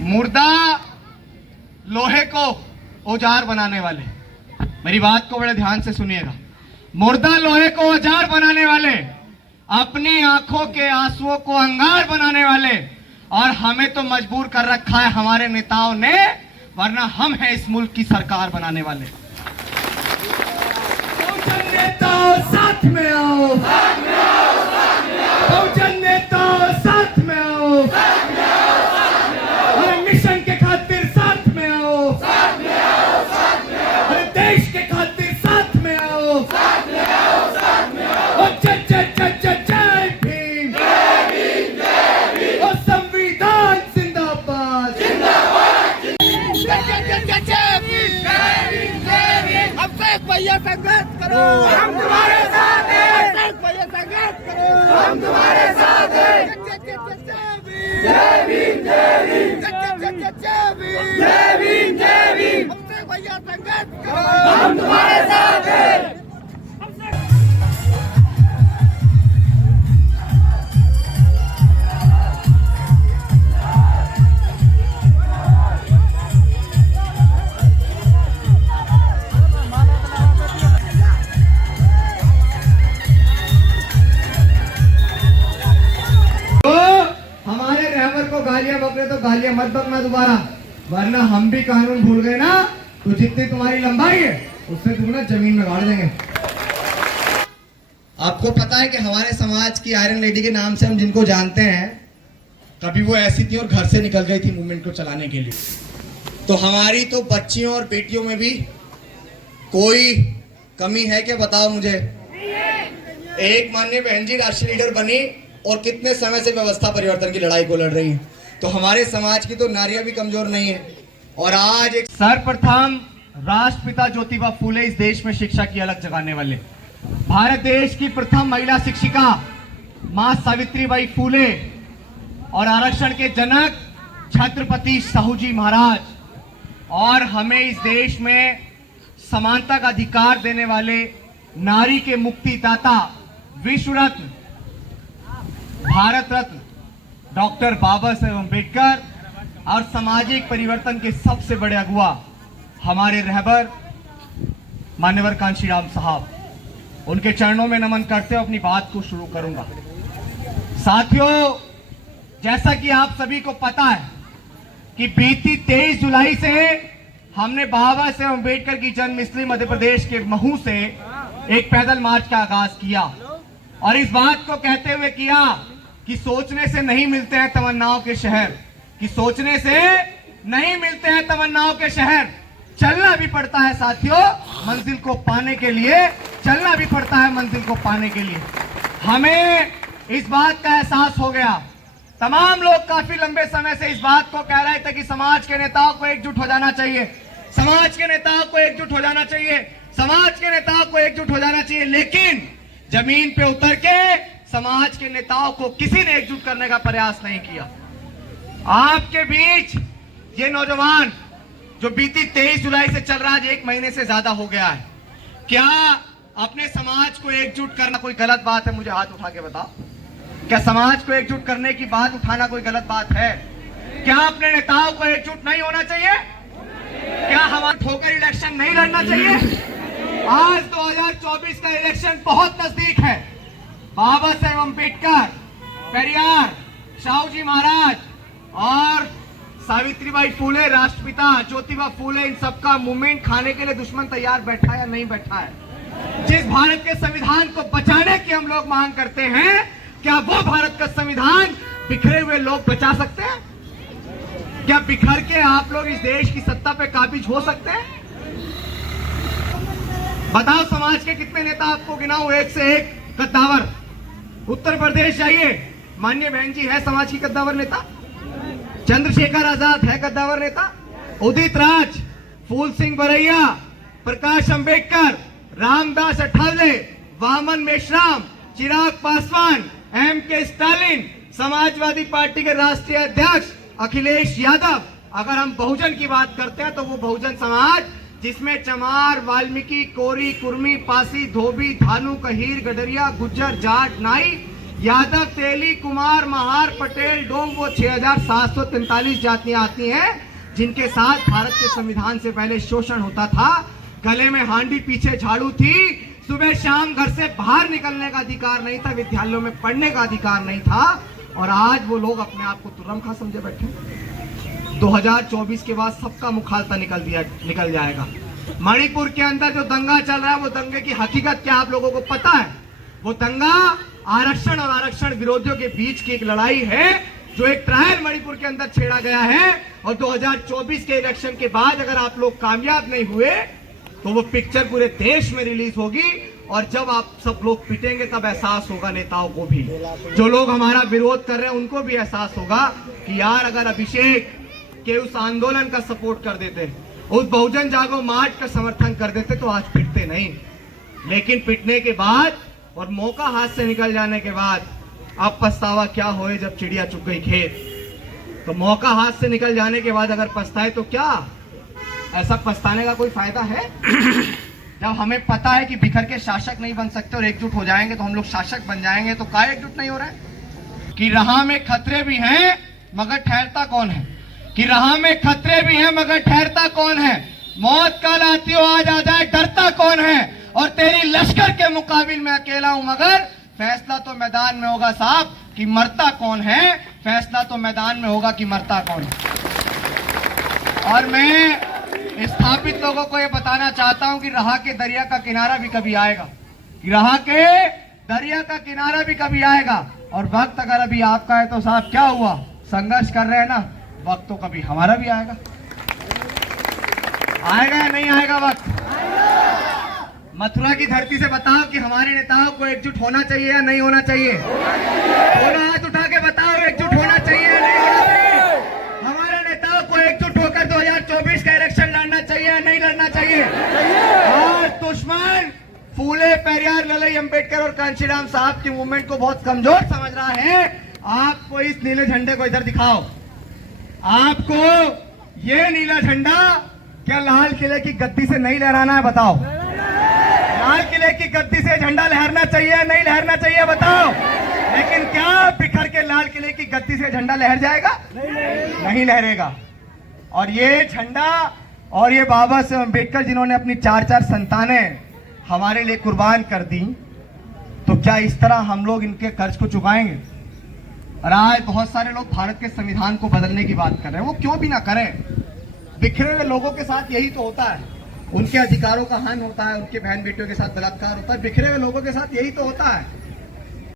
मुर्दा लोहे को औजार बनाने वाले, मेरी बात को बड़े ध्यान से सुनिएगा। मुर्दा लोहे को औजार बनाने वाले, अपनी आंखों के आंसुओं को अंगार बनाने वाले, और हमें तो मजबूर कर रखा है हमारे नेताओं ने, वरना हम हैं इस मुल्क की सरकार बनाने वाले। बहुजन नेताओं साथ में आओ, बहुजन नेताओं साथ में आओ, हर मिशन के खातिर साथ में आओ, हर देश के खातिर साथ में आओ, और जय जय जय जय जय भीम, और संविधान जिंदाबाद, जय जय जय जय जय भीम। अब तक भैया संघर्ष करो, हम तुम्हारे साथ हैं, अब तक भैया संघर्ष करो, हम तुम्हारे साथ हैं, जय भीम जय भीम, जय भीम जय भीम, जय भीम जय भीम, अब तक भैया संघर्ष करो, हम तुम्हारे साथ हैं। हमारे रहबर को गालियां बकरे तो गालियां मत बकना दोबारा, वरना हम भी कानून भूल गए ना तो जितनी तुम्हारी लंबाई है उससे दुगना जमीन में गाड़ देंगे। आपको पता है कि हमारे समाज की आयरन लेडी के नाम से हम जिनको जानते हैं, कभी वो ऐसी थी और घर से निकल गई थी मूवमेंट को चलाने के लिए, तो हमारी तो बच्चियों और बेटियों में भी कोई कमी है क्या, बताओ मुझे। एक माननीय बहन जी राष्ट्रीय लीडर बनी और कितने समय से व्यवस्था परिवर्तन की लड़ाई को लड़ रही हैं, तो हमारे समाज की तो नारियां भी कमजोर नहीं है। और आज एक सर्वप्रथम राष्ट्रपिता ज्योतिबा फूले इस देश में शिक्षा की अलग जगाने वाले, भारत देश की प्रथम महिला शिक्षिका मां सावित्रीबाई फूले और आरक्षण के जनक छत्रपति साहूजी महाराज, और हमें इस देश में समानता का अधिकार देने वाले नारी के मुक्तिदाता विश्व रत्न भारत रत्न डॉक्टर बाबा साहेब अम्बेडकर, और सामाजिक परिवर्तन के सबसे बड़े अगुवा हमारे रहबर मान्यवर कांशीराम साहब, उनके चरणों में नमन करते हुए अपनी बात को शुरू करूंगा। साथियों, जैसा कि आप सभी को पता है कि बीती 23 जुलाई से हमने बाबा साहेब अम्बेडकर की जन्मस्थली मध्य प्रदेश के महू से एक पैदल मार्च का आगाज किया, और इस बात को कहते हुए किया कि सोचने से नहीं मिलते हैं तमन्नाओं के शहर, कि सोचने से नहीं मिलते हैं तमन्नाओं के शहर, चलना भी पड़ता है साथियों मंजिल को पाने के लिए, चलना भी पड़ता है मंजिल को पाने के लिए। हमें इस बात का एहसास हो गया, तमाम लोग काफी लंबे समय से इस बात को कह रहे थे कि समाज के नेताओं को एकजुट हो जाना चाहिए, समाज के नेताओं को एकजुट हो जाना चाहिए, समाज के नेताओं को एकजुट हो जाना चाहिए, लेकिन जमीन पे उतर के समाज के नेताओं को किसी ने एकजुट करने का प्रयास नहीं किया। आपके बीच ये नौजवान जो बीती 23 जुलाई से चल रहा है, 1 महीने से ज्यादा हो गया है, क्या अपने समाज को एकजुट करना कोई गलत बात है? मुझे हाथ उठा के बताओ, क्या समाज को एकजुट करने की बात उठाना कोई गलत बात है? क्या अपने नेताओं को एकजुट नहीं होना चाहिए? क्या हमारा ठोकर इलेक्शन नहीं लड़ना चाहिए? आज 2024 का इलेक्शन बहुत नजदीक है। बाबा साहेब अम्बेडकर, पेरियार, साहूजी महाराज और सावित्रीबाई फूले, राष्ट्रपिता ज्योतिबा फूले, इन सबका मूवमेंट खाने के लिए दुश्मन तैयार बैठा है या नहीं बैठा है? जिस भारत के संविधान को बचाने की हम लोग मांग करते हैं, क्या वो भारत का संविधान बिखरे हुए लोग बचा सकते हैं? क्या बिखर के आप लोग इस देश की सत्ता पे काबिज हो सकते हैं? बताओ, समाज के कितने नेता आपको गिनाऊं एक से एक कद्दावर? उत्तर प्रदेश जाइए, माननीय बहन जी है समाज की कद्दावर नेता, चंद्रशेखर आजाद है कद्दावर नेता, उदित राज, फूल सिंह बरैया, प्रकाश अंबेडकर, रामदास अठावले, वामन मेश्राम, चिराग पासवान, M.K. स्टालिन, समाजवादी पार्टी के राष्ट्रीय अध्यक्ष अखिलेश यादव। अगर हम बहुजन की बात करते हैं तो वो बहुजन समाज जिसमें चमार, वाल्मीकि, कोरी, कुर्मी, पासी, धोबी, धानु, कहीर, गडरिया, गुज्जर, जाट, नाई, यादव, तेली, कुमार, महार, पटेल, डोम, वो 6,743 जातियां आती हैं जिनके साथ भारत के संविधान से पहले शोषण होता था। गले में हांडी, पीछे झाड़ू थी, सुबह शाम घर से बाहर निकलने का अधिकार नहीं था, विद्यालयों में पढ़ने का अधिकार नहीं था, और आज वो लोग अपने आप को तुर्रम खा समझे बैठे। 2024 के बाद सबका मुखालता निकल जाएगा। मणिपुर के अंदर जो दंगा चल रहा है, वो दंगे की हकीकत क्या आप लोगों को पता है? वो दंगा आरक्षण और आरक्षण विरोधियों के बीच की एक लड़ाई है, जो एक ट्रायल मणिपुर के अंदर छेड़ा गया है। और 2024 के इलेक्शन के बाद अगर आप लोग कामयाब नहीं हुए तो वो पिक्चर पूरे देश में रिलीज होगी, और जब आप सब लोग पिटेंगे तब एहसास होगा नेताओं को भी, जो लोग हमारा विरोध कर रहे हैं उनको भी एहसास होगा कि यार अगर अभिषेक के उस आंदोलन का सपोर्ट कर देते, उस बहुजन जागो मार्च का समर्थन कर देते, तो आज पिटते नहीं। लेकिन पिटने के बाद और मौका हाथ से निकल जाने के बाद अब पछतावा क्या होए जब चिड़िया चुग गई खेत। तो मौका हाथ से निकल जाने के बाद अगर पछताए तो क्या, ऐसा पछताने का कोई फायदा है? जब हमें पता है कि बिखर के शासक नहीं बन सकते और एकजुट हो जाएंगे तो हम लोग शासक बन जाएंगे, तो क्या एकजुट नहीं हो रहा है? कि राह में खतरे भी हैं मगर ठहरता कौन है, कि राह में खतरे भी हैं मगर ठहरता कौन है, मौत कल आती हो आज आ जाए डरता कौन है, और तेरी लश्कर के मुकाबिल में अकेला हूं मगर फैसला तो मैदान में होगा साहब कि मरता कौन है, फैसला तो मैदान में होगा कि मरता कौन है। और मैं स्थापित लोगों को ये बताना चाहता हूं कि राह के दरिया का किनारा भी कभी आएगा, कि राह के दरिया का किनारा भी कभी आएगा। और वक्त अगर अभी आपका है तो साहब क्या हुआ, संघर्ष कर रहे हैं ना, वक्त तो कभी हमारा भी आएगा। आएगा या नहीं आएगा वक्त? मथुरा की धरती से बताओ कि हमारे नेताओं को एकजुट होना चाहिए या नहीं होना चाहिए? दोनों हाथ उठा के बताओ, एकजुट होना चाहिए या नहीं होना चाहिए? हमारे नेताओं को एकजुट होकर 2024 का इलेक्शन लड़ना चाहिए या नहीं लड़ना चाहिए? आज दुश्मन फूले, पेरियार, ललई अंबेडकर और कांशीराम साहब की मूवमेंट को बहुत कमजोर समझ रहा है। आपको इस नीले झंडे को इधर दिखाओ, आपको ये नीला झंडा क्या लाल किले की गद्दी से नहीं लहराना है? बताओ, लाल किले की गद्दी से झंडा लहरना चाहिए या नहीं लहरना चाहिए? बताओ। लेकिन क्या बिखर के लाल किले की गद्दी से झंडा लहर जाएगा? नहीं लहरेगा। और ये झंडा और ये बाबा साहब अम्बेडकर जिन्होंने अपनी 4-4 संतानें हमारे लिए कुर्बान कर दी, तो क्या इस तरह हम लोग इनके कर्ज को चुकाएंगे? और आज बहुत सारे लोग भारत के संविधान को बदलने की बात कर रहे हैं, वो क्यों भी ना करें। बिखरे हुए लोगों के साथ यही तो होता है, उनके अधिकारों का हनन होता है, उनके बहन बेटियों के साथ बलात्कार होता है, बिखरे हुए लोगों के साथ यही तो होता है।